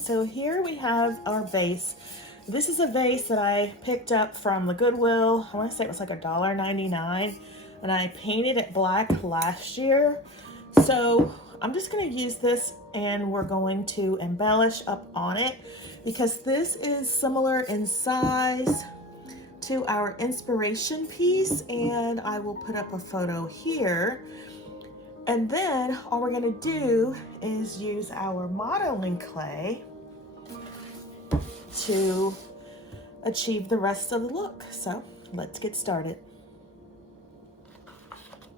so here we have our vase. This is a vase that I picked up from the Goodwill. I want to say it was like $1.99, and I painted it black last year. So I'm just going to use this, and we're going to embellish up on it because this is similar in size to our inspiration piece, and I will put up a photo here. And then all we're going to do is use our modeling clay to achieve the rest of the look. So let's get started.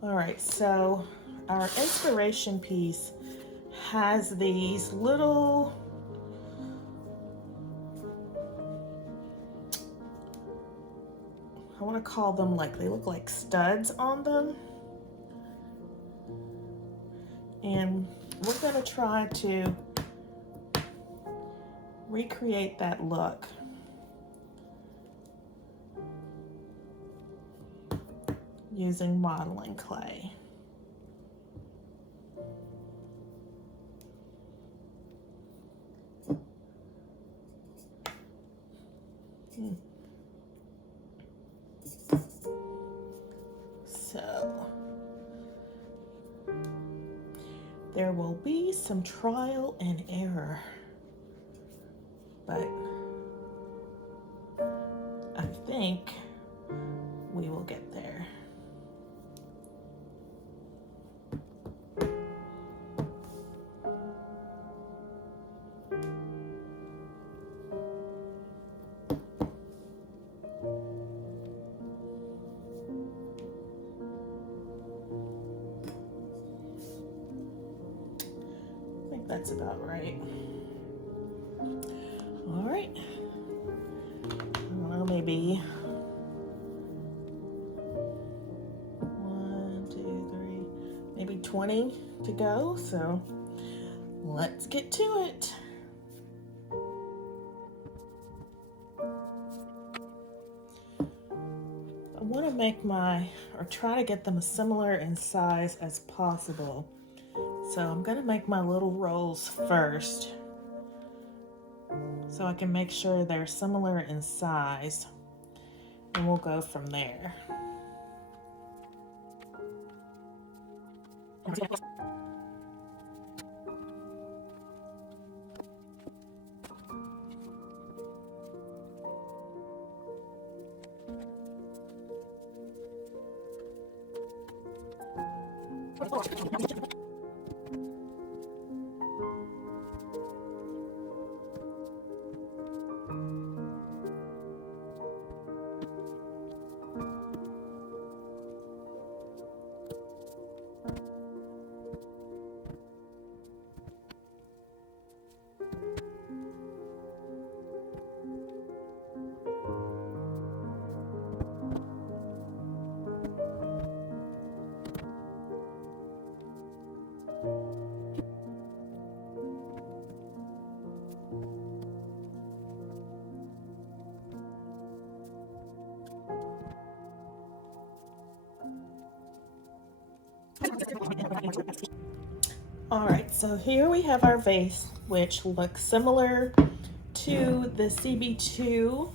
All right, so our inspiration piece has these little I want to call them, like, they look like studs on them. And we're going to try to recreate that look. Using modeling clay. So there will be some trial and error, but I think we will get there. That's about right. All right. Well, maybe 1, 2, 3, maybe 20 to go. So let's get to it. I want to make try to get them as similar in size as possible. So I'm going to make my little rolls first so I can make sure they're similar in size, and we'll go from there. All right, so here we have our vase, which looks similar to the CB2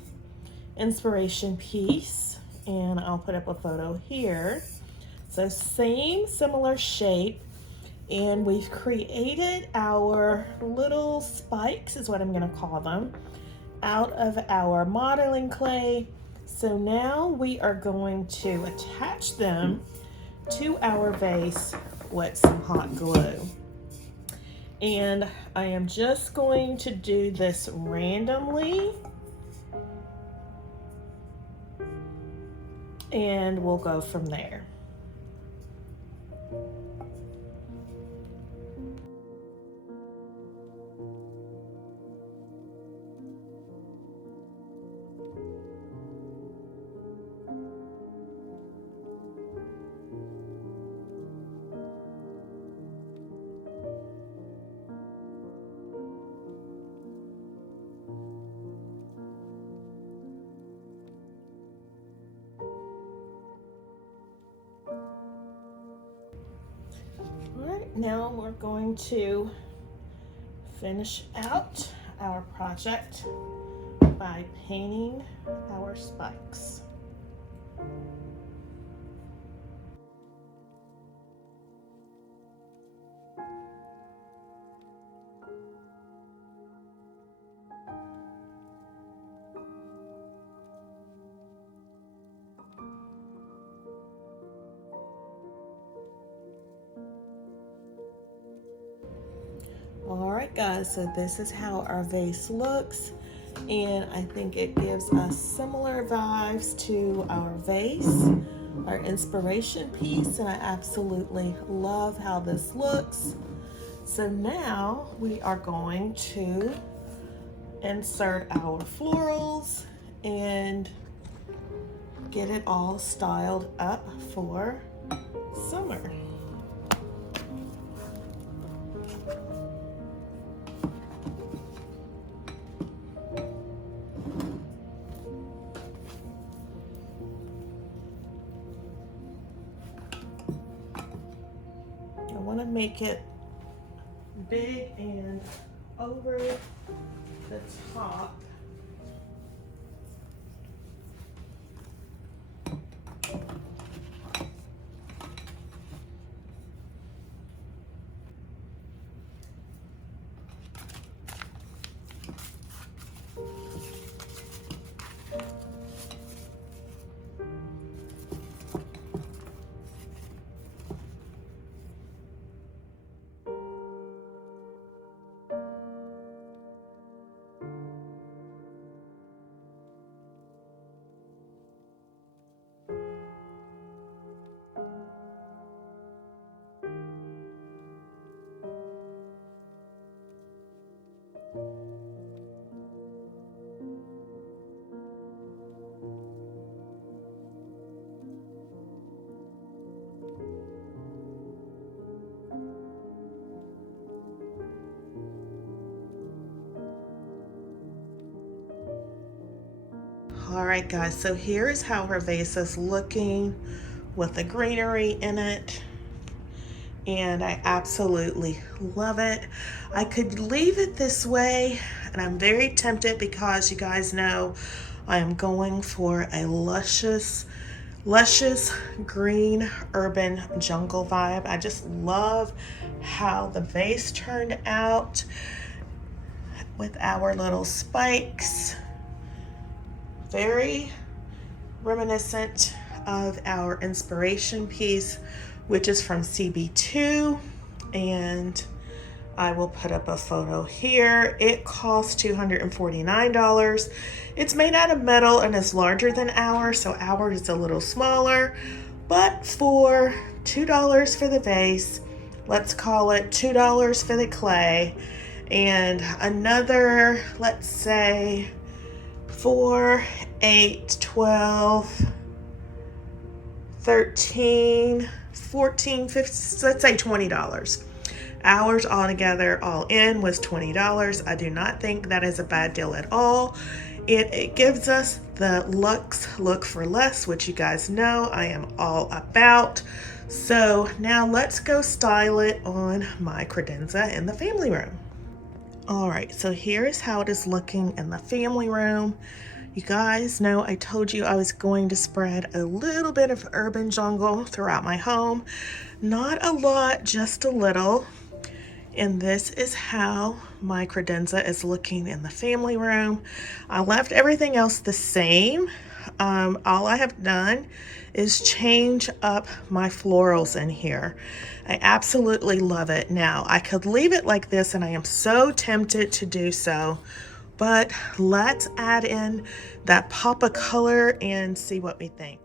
inspiration piece, and I'll put up a photo here. So same similar shape, and we've created our little spikes, is what I'm going to call them, out of our modeling clay. So now we are going to attach them to our vase with some hot glue. And I am just going to do this randomly, and we'll go from there. Now we're going to finish out our project by painting our spikes. Alright guys, so this is how our vase looks, and I think it gives us similar vibes to our vase, our inspiration piece, and I absolutely love how this looks. So now we are going to insert our florals and get it all styled up for summer. I want to make it big and over the top. Alright guys, so here is how her vase is looking with the greenery in it, and I absolutely love it. I could leave it this way, and I'm very tempted because you guys know I am going for a luscious green urban jungle vibe. I just love how the vase turned out with our little spikes. Very reminiscent of our inspiration piece, which is from CB2, and I will put up a photo here. It costs $249. It's made out of metal and is larger than ours, so ours is a little smaller, but for $2 for the vase, let's call it $2 for the clay, and another, let's say 4, 8, 12, 13, 14, 15, let's say $20. Ours altogether, all in, was $20. I do not think that is a bad deal at all. It gives us the luxe look for less, which you guys know I am all about. So now let's go style it on my credenza in the family room. All right, so here is how it is looking in the family room. You guys know I told you I was going to spread a little bit of urban jungle throughout my home. Not a lot, just a little. And this is how my credenza is looking in the family room. I left everything else the same. All I have done is change up my florals in here. I absolutely love it. Now, I could leave it like this, and I am so tempted to do so, but let's add in that pop of color and see what we think.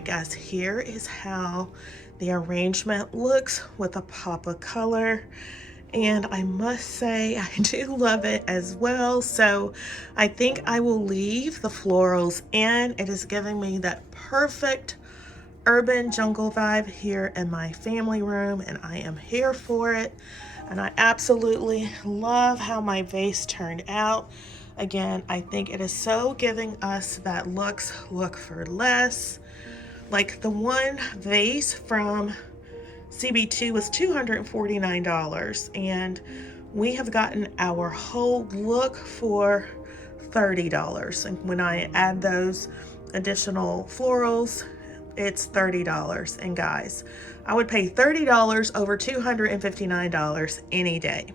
right, guys, here is how the arrangement looks with a pop of color. And I must say, I do love it as well. So I think I will leave the florals in. It is giving me that perfect urban jungle vibe here in my family room, and I am here for it. And I absolutely love how my vase turned out. Again, I think it is so giving us that Luxe look for less. Like the one vase from CB2 was $249, and we have gotten our whole look for $30. And when I add those additional florals, it's $30. And guys, I would pay $30 over $259 any day.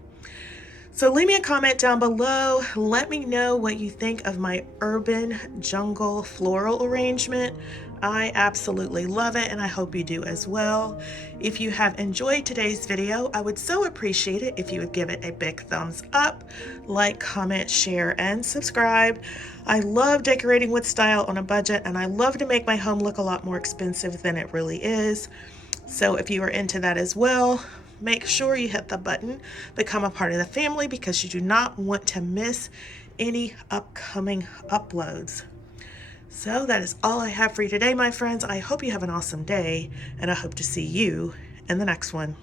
So leave me a comment down below. Let me know what you think of my urban jungle floral arrangement. I absolutely love it, and I hope you do as well. If you have enjoyed today's video, I would so appreciate it if you would give it a big thumbs up, like, comment, share, and subscribe. I love decorating with style on a budget, and I love to make my home look a lot more expensive than it really is. So if you are into that as well, make sure you hit the button, become a part of the family, because you do not want to miss any upcoming uploads. So that is all I have for you today, my friends. I hope you have an awesome day, and I hope to see you in the next one.